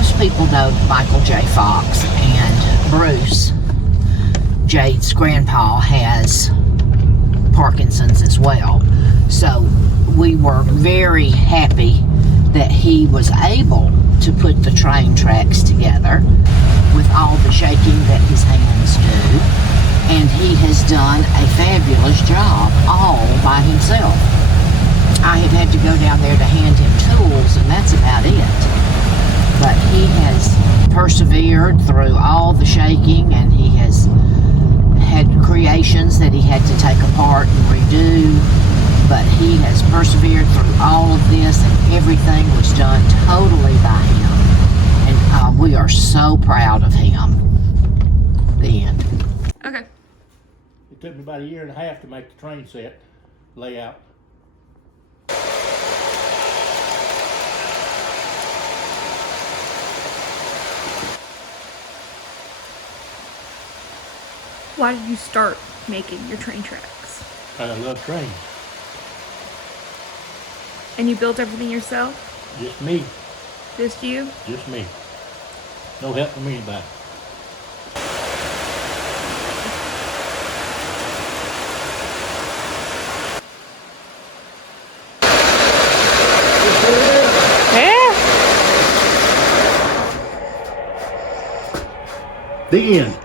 most people know that Michael J. Fox and Bruce, Jade's grandpa, has Parkinson's as well. So we were very happy that he was able to put the train tracks together with all the shaking that his hands do. And he has done a fabulous job all by himself. I have had to go down there to hand him tools, and that's about it. But he has persevered through all the shaking, and he has had creations that he had to take apart and redo. But he has persevered through all of this, and everything was done totally by him. And we are so proud of him. The end. Okay. It took me about 1.5 years to make the train set layout. Why did you start making your train tracks? I love trains. And you built everything yourself? Just me. Just you? Just me. No help from anybody. Yeah. The end.